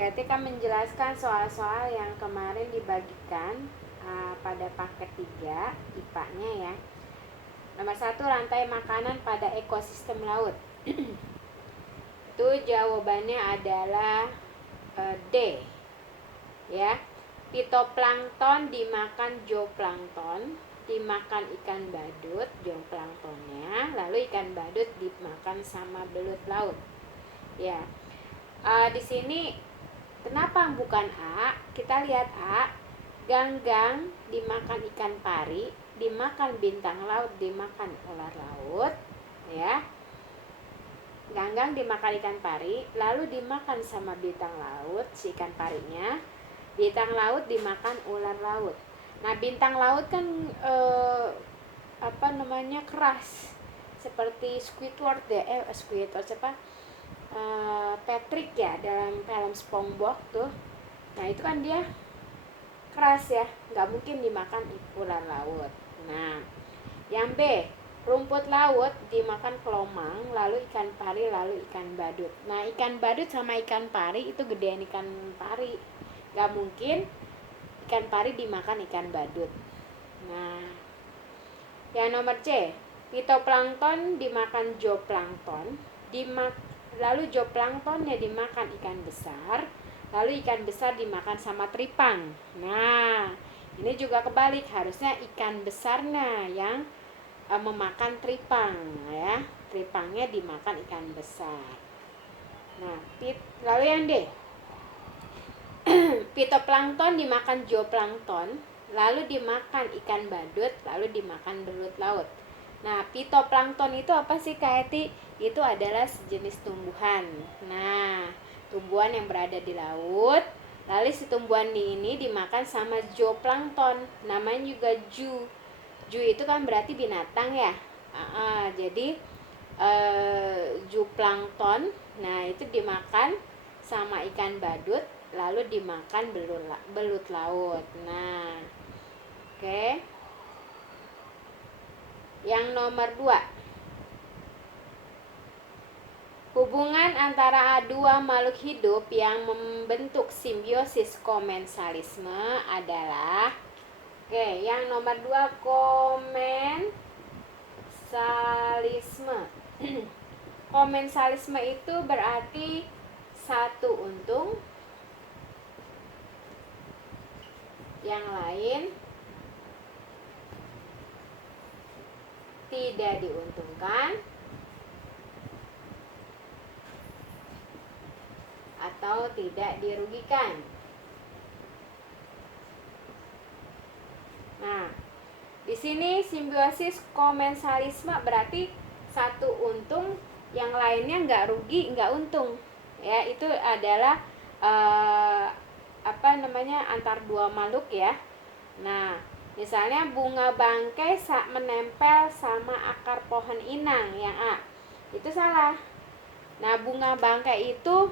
Ketika menjelaskan soal-soal yang kemarin dibagikan pada paket 3 IPA-nya ya. Nomor 1, rantai makanan pada ekosistem laut. Itu jawabannya adalah D. Ya. Fitoplankton dimakan zooplankton, dimakan ikan badut, zooplanktonnya, lalu ikan badut dimakan sama belut laut. Ya. Di sini kenapa bukan A? Kita lihat A. Ganggang dimakan ikan pari, dimakan bintang laut, dimakan ular laut, ya. Ganggang dimakan ikan pari, lalu dimakan sama bintang laut, si ikan parinya. Bintang laut dimakan ular laut. Nah, bintang laut kan keras, seperti Squidward ya, Squidward siapa? Patrick ya, dalam film SpongeBob tuh. Nah, itu kan dia keras ya, nggak mungkin dimakan ular laut. Nah, yang B, rumput laut dimakan kelomang, lalu ikan pari, lalu ikan badut. Nah, ikan badut sama ikan pari itu gedean ikan pari, nggak mungkin ikan pari dimakan ikan badut. Nah, yang nomor C, fitoplankton dimakan zooplankton, lalu zooplanktonnya dimakan ikan besar, lalu ikan besar dimakan sama tripang. Nah, ini juga kebalik, harusnya ikan besarnya yang memakan tripang ya. Tripangnya dimakan ikan besar. Nah, lalu yang D. Fitoplankton dimakan zooplankton, lalu dimakan ikan badut, lalu dimakan belut laut. Nah, fitoplankton itu apa sih Kak Eti? Itu adalah sejenis tumbuhan. Nah, tumbuhan yang berada di laut. Lalu si tumbuhan ini dimakan sama zooplankton. Namanya juga ju. Ju itu kan berarti binatang ya. Jadi zooplankton. Nah, itu dimakan sama ikan badut, lalu dimakan belut laut. Nah, oke. Yang nomor 2, hubungan antara dua makhluk hidup yang membentuk simbiosis komensalisme adalah, yang nomor 2 komensalisme. Komensalisme itu berarti satu untung, yang lain tidak diuntungkan atau tidak dirugikan. Nah, di sini simbiosis komensalisme berarti satu untung, yang lainnya nggak rugi, nggak untung. Ya, itu adalah antar dua makhluk ya. Nah, misalnya bunga bangkai menempel sama akar pohon inang, yang A. Itu salah. Nah, bunga bangkai itu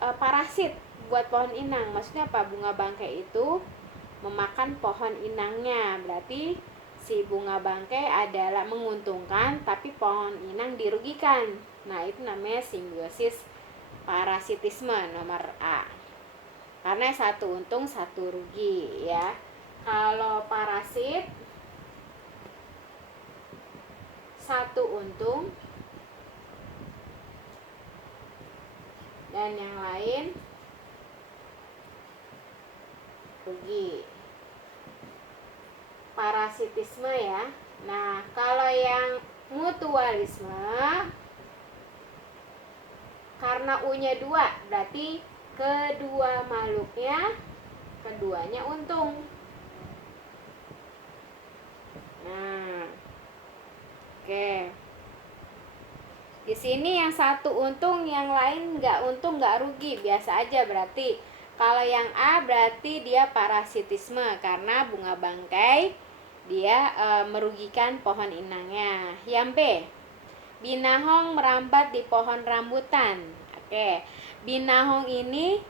parasit buat pohon inang. Maksudnya apa? Bunga bangkai itu memakan pohon inangnya. Berarti si bunga bangkai adalah menguntungkan, tapi pohon inang dirugikan. Nah, itu namanya simbiosis parasitisme, nomor A. Karena satu untung, satu rugi ya. Kalau parasit satu untung dan yang lain rugi. Parasitisme ya. Nah, kalau yang mutualisme, karena U-nya 2, berarti kedua makhluknya keduanya untung. Nah, oke. Di sini yang satu untung, yang lain nggak untung, nggak rugi, biasa aja berarti. Kalau yang A berarti dia parasitisme karena bunga bangkai dia merugikan pohon inangnya. Yang B, binahong merambat di pohon rambutan. Oke, binahong ini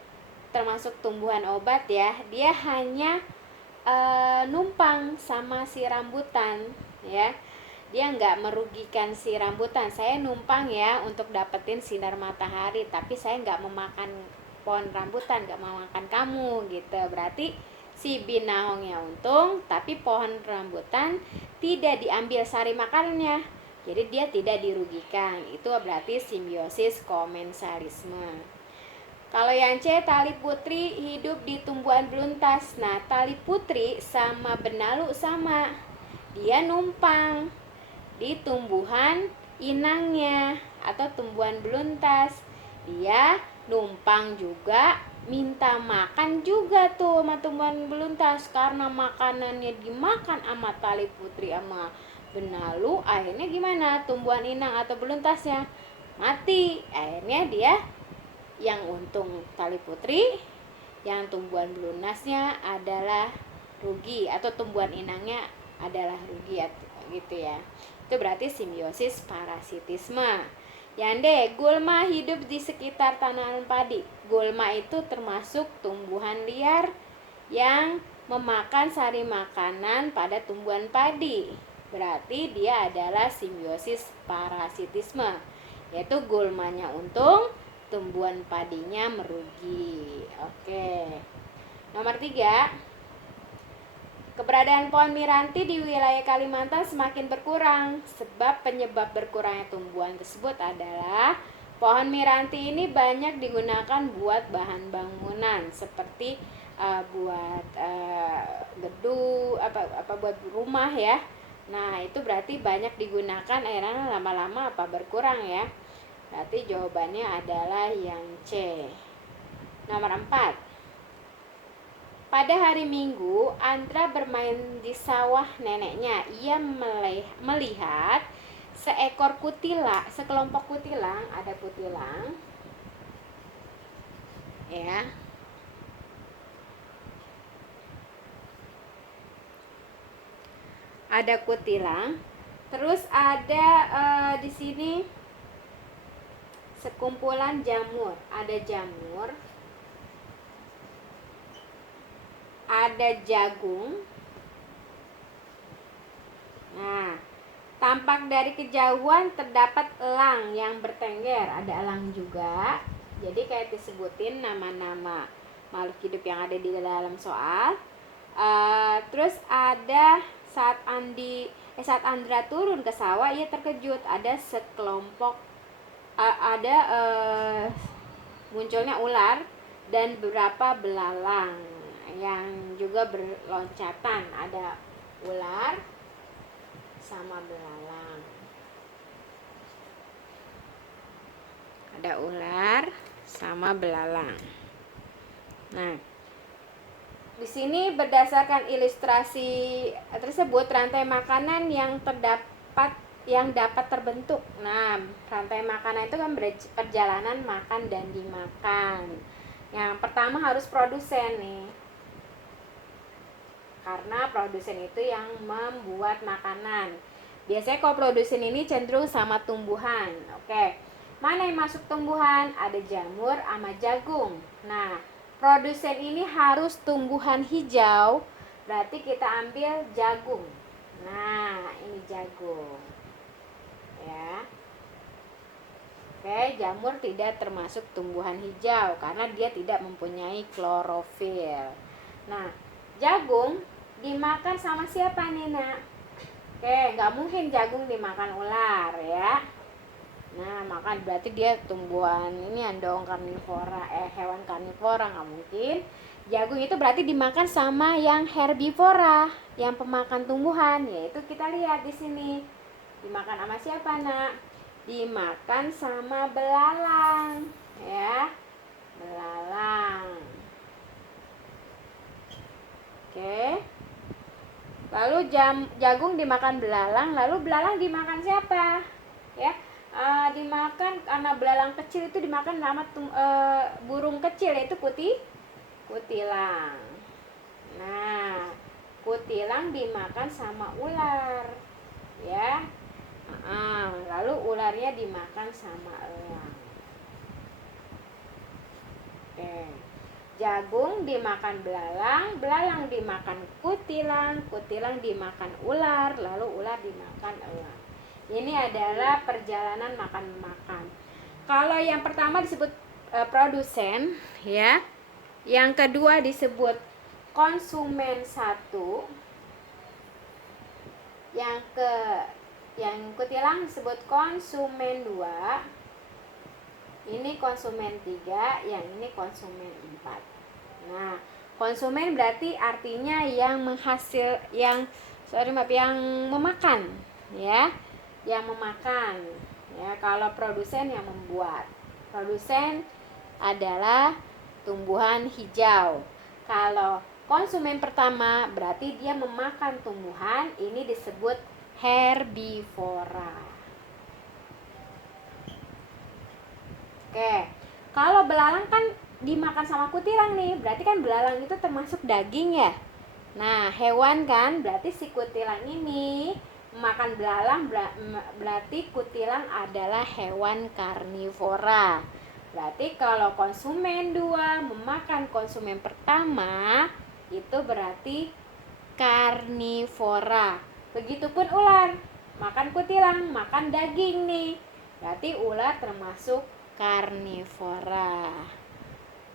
termasuk tumbuhan obat ya. Dia hanya numpang sama si rambutan ya. Dia nggak merugikan si rambutan. Saya numpang ya untuk dapetin sinar matahari, tapi saya nggak memakan pohon rambutan gak mau makan kamu gitu. Berarti si binahongnya untung, tapi pohon rambutan tidak diambil sari makanannya, jadi dia tidak dirugikan. Itu berarti simbiosis komensalisme. Kalau yang C, tali putri hidup di tumbuhan beluntas. Nah, tali putri sama benalu sama, dia numpang di tumbuhan inangnya atau tumbuhan beluntas. Dia numpang juga, minta makan juga tuh sama tumbuhan beluntas. Karena makanannya dimakan sama tali putri sama benalu, akhirnya gimana? Tumbuhan inang atau beluntasnya mati. Akhirnya dia yang untung tali putri, yang tumbuhan belunasnya adalah rugi, atau tumbuhan inangnya adalah rugi gitu ya. Itu berarti simbiosis parasitisme. Yang D, gulma hidup di sekitar tanaman padi. Gulma itu termasuk tumbuhan liar yang memakan sari makanan pada tumbuhan padi. Berarti dia adalah simbiosis parasitisme, yaitu gulmanya untung, tumbuhan padinya merugi. Oke. Nomor 3, keberadaan pohon miranti di wilayah Kalimantan semakin berkurang. Sebab penyebab berkurangnya tumbuhan tersebut adalah pohon miranti ini banyak digunakan buat bahan bangunan, seperti buat gedung, buat rumah ya. Nah, itu berarti banyak digunakan, akhirnya lama-lama berkurang ya. Berarti jawabannya adalah yang C. Nomor 4, pada hari Minggu, Andra bermain di sawah neneknya. Ia melihat sekelompok kutilang, ada kutilang ya. Ada kutilang, terus ada di sini sekumpulan jamur, ada jamur, ada jagung. Nah, tampak dari kejauhan terdapat elang yang bertengger, ada elang juga. Jadi kayak disebutin nama-nama makhluk hidup yang ada di dalam soal. Terus ada saat Andra turun ke sawah, ia terkejut, ada sekelompok munculnya ular dan beberapa belalang yang juga berloncatan. Ada ular sama belalang. Ada ular sama belalang. Nah, di sini berdasarkan ilustrasi tersebut, rantai makanan yang dapat terbentuk. Nah, rantai makanan itu kan perjalanan makan dan dimakan. Yang pertama harus produsen nih, karena produsen itu yang membuat makanan. Biasanya kalau produsen ini cenderung sama tumbuhan. Oke, mana yang masuk tumbuhan? Ada jamur sama jagung. Nah, produsen ini harus tumbuhan hijau, berarti kita ambil jagung. Nah, ini jagung ya. Oke, jamur tidak termasuk tumbuhan hijau karena dia tidak mempunyai klorofil. Nah, jagung dimakan sama siapa nih, Nak? Oke, nggak mungkin jagung dimakan ular ya. Nah, makan berarti dia tumbuhan ini dong, karnivora, hewan karnivora, nggak mungkin. Jagung itu berarti dimakan sama yang herbivora, yang pemakan tumbuhan, yaitu kita lihat di sini. Dimakan sama siapa, Nak? Dimakan sama belalang ya. Belalang. Oke. Lalu jagung dimakan belalang, lalu belalang dimakan siapa? Ya. Dimakan karena belalang kecil itu dimakan sama burung kecil, yaitu kutilang. Nah, kutilang dimakan sama ular ya. Lalu ularnya dimakan sama elang. Oke. Jagung dimakan belalang, belalang dimakan kutilang, kutilang dimakan ular, lalu ular dimakan elang. Ini adalah perjalanan makan-makan. Kalau yang pertama disebut produsen, ya. Yang kedua disebut konsumen 1. Yang kutilang disebut konsumen 2. Ini konsumen 3, yang ini konsumen 4. Nah, konsumen berarti artinya yang yang memakan, ya. Yang memakan. Ya, kalau produsen yang membuat. Produsen adalah tumbuhan hijau. Kalau konsumen pertama berarti dia memakan tumbuhan, ini disebut herbivora. Oke, kalau belalang kan dimakan sama kutilang nih, berarti kan belalang itu termasuk daging ya. Nah, hewan kan, berarti si kutilang ini makan belalang, berarti kutilang adalah hewan karnivora. Berarti kalau konsumen 2 memakan konsumen pertama, itu berarti karnivora. Begitupun ular, makan kutilang, makan daging nih. Berarti ular termasuk karnivora.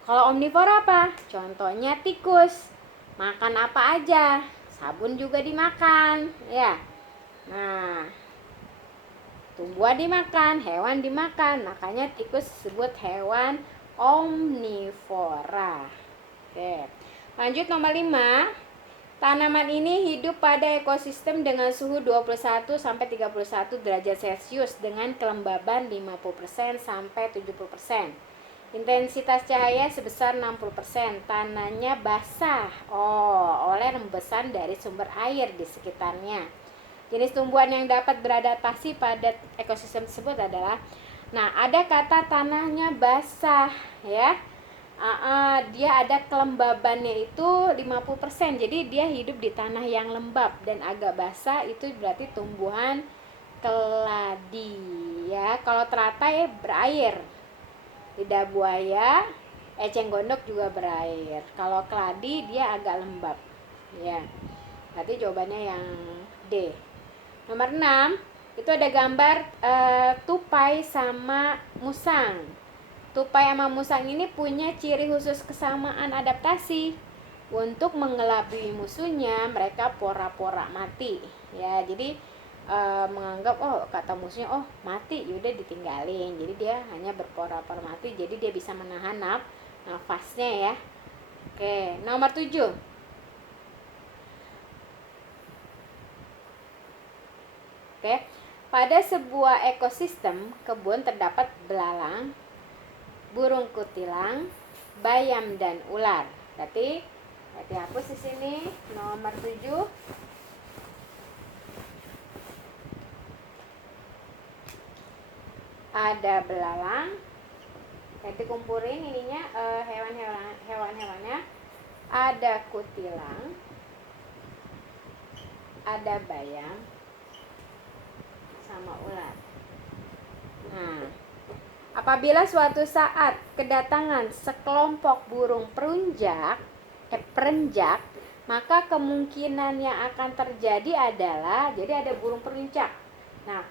Kalau omnivora apa? Contohnya tikus. Makan apa aja? Sabun juga dimakan, ya. Nah, tumbuhan dimakan, hewan dimakan, makanya tikus disebut hewan omnivora. Oke. Lanjut nomor 5. Tanaman ini hidup pada ekosistem dengan suhu 21 sampai 31 derajat Celcius dengan kelembaban 50% sampai 70%. Intensitas cahaya sebesar 60%. Tanahnya basah oleh rembesan dari sumber air di sekitarnya. Jenis tumbuhan yang dapat beradaptasi pada ekosistem tersebut adalah, nah, ada kata tanahnya basah, ya. Dia ada kelembabannya itu 50%. Jadi dia hidup di tanah yang lembab dan agak basah, itu berarti tumbuhan keladi, ya. Kalau teratai berair. Lidah buaya, eceng gondok juga berair. Kalau keladi dia agak lembab, ya. Berarti jawabannya yang D. Nomor 6, itu ada gambar tupai sama musang. Tupai sama musang ini punya ciri khusus kesamaan adaptasi. Untuk mengelabui musuhnya, mereka pora-pora mati, ya. Jadi menganggap kata musuhnya mati, yaudah ditinggalin. Jadi dia hanya berpora-pora mati, jadi dia bisa menahan nafasnya, ya. Oke, nomor 7. Oke. Pada sebuah ekosistem kebun terdapat belalang, burung kutilang, bayam dan ular. Berarti hapus di sini nomor 7. Ada belalang, nanti kumpulin ininya hewan-hewannya. Ada kutilang, ada bayam sama ular. Nah, apabila suatu saat kedatangan sekelompok burung perenjak, maka kemungkinan yang akan terjadi adalah, jadi ada burung peruncak. Nah,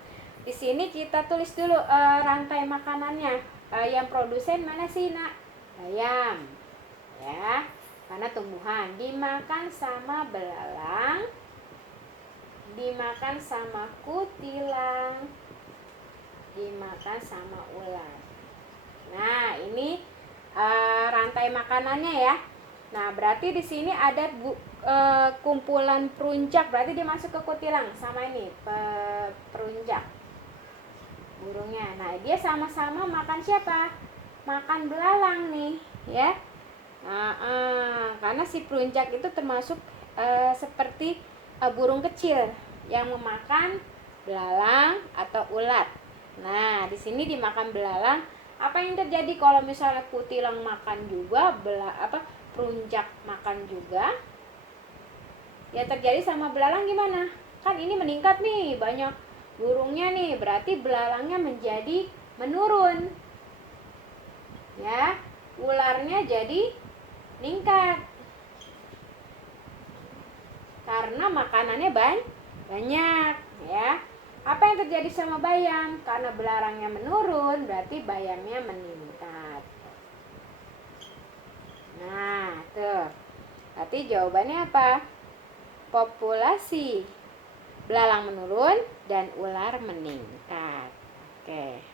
di sini kita tulis dulu rantai makanannya. Yang produsen mana sih, Nak? Bayam, ya. Karena tumbuhan dimakan sama belalang, dimakan sama kutilang, dimakan sama ular. Nah, ini rantai makanannya, ya. Nah, berarti di sini ada kumpulan peruncak, berarti dia masuk ke kutilang sama ini peruncak burungnya. Nah, dia sama-sama makan siapa? Makan belalang nih, ya. Karena si peruncak itu termasuk seperti burung kecil yang memakan belalang atau ulat. Nah, di sini dimakan belalang. Apa yang terjadi kalau misalnya kutilang makan juga, peruncak makan juga? Ya terjadi sama belalang gimana? Kan ini meningkat nih, banyak burungnya nih, berarti belalangnya menjadi menurun, ya. Ularnya jadi meningkat karena makanannya banyak, ya. Apa yang terjadi sama bayam? Karena belalangnya menurun, berarti bayamnya meningkat. Berarti jawabannya apa? Populasi belalang menurun dan ular meningkat. Oke.